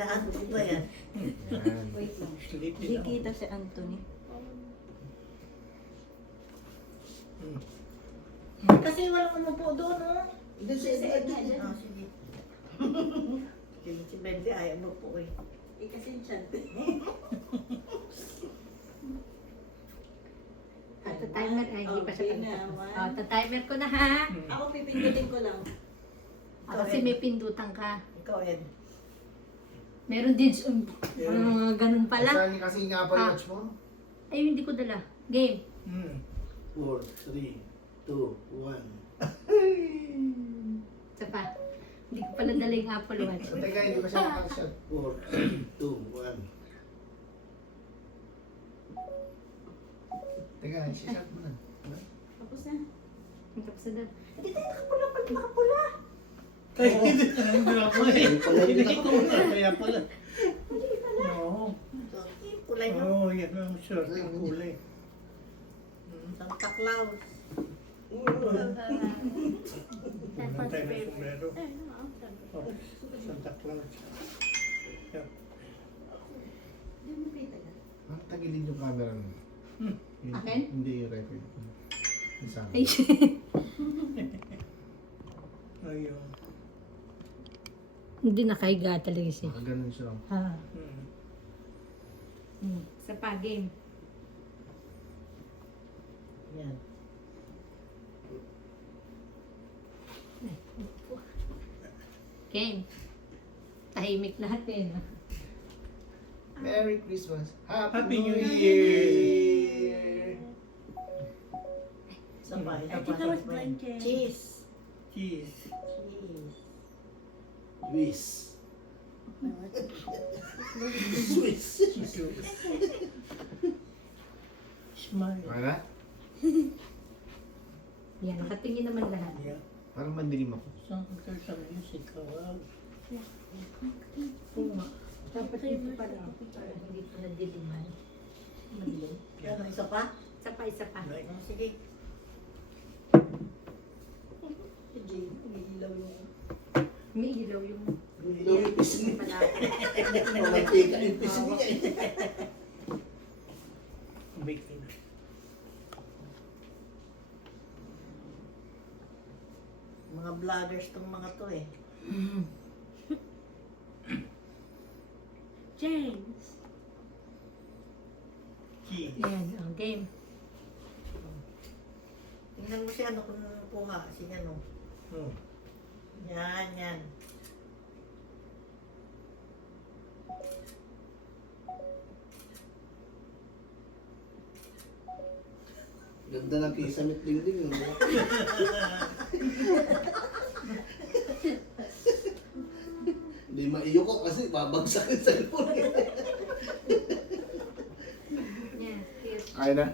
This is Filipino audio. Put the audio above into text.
inaantok ba yan? Yan. Wait lang. Sleepy Hindi na. kita si Anthony. Kasi walang umupo doon, no? Doon sa iba dyan. Ah, sige. Si Bente ayaw mo po eh. Eh kasi siya. Timer, ay, hindi pa siya Okay na, pagkatapos. one. Timer ko na ha. Ako pipindutin ko lang. Kasi may pindutan ka. Ikaw, Ed. Meron din, ganun pala. Saan kasi nga pa watch mo? Ay, hindi ko dala. Game. 4, 3, 2, 1. Isa pa. Hindi ko pala dala yung Apple Watch. Teka, hindi pa siya nakakashot. 4, 3, 2, 1. Teka, shot mo na. Tapos na. Ang tapos na doon. Hindi tayo nakapula pag nakapula. Ay, hindi na pala eh. Hindi ko na, kaya pala. Oo. Yung kulay mo. Oo, yan ang shirt, yung kulay. Santa Claus. Punan tayo ng sombrero. Oh, Santa Claus. Yeah. Hindi mo kita ka. Ang tagilid yung camera mo. Yun, Akin? Hindi yung record. Yung sa Ay, akin. Ayun. hindi nakahiga talaga siya. Ganun siya. Ha. Hmm. Isa pa, game. Yan. Game. Tahimik lahat eh. Merry Christmas. Happy New Year! Sabay. I think I was blanket. Cheese. Cheese. Cheese. Luis. Swiss. Smile. Okay na? Yan, nakatingin naman lahat. Yeah. Parang mandilim ako. Saan ka sa music? Wow. Oo nga. Dapat ito pala. Para hindi ko nadiliman. Madilim. Ano, isa pa? Isa pa, isa pa. Like, Oh, sige. Si Jane, umiilaw yung... May ilaw yung Yung ipis niya. pala. Mamantika yung ipis niya eh. baking. Mga vloggers tong mga to eh. James! Cheese. Yan, ang game. Tingnan mo si ano kung kuha. Si ano. Oh. Yan, yan. Ganda ng kisamit dingding. No? Hindi maiyo ko kasi babagsak yung cellphone. Yan, yes. Kaya na?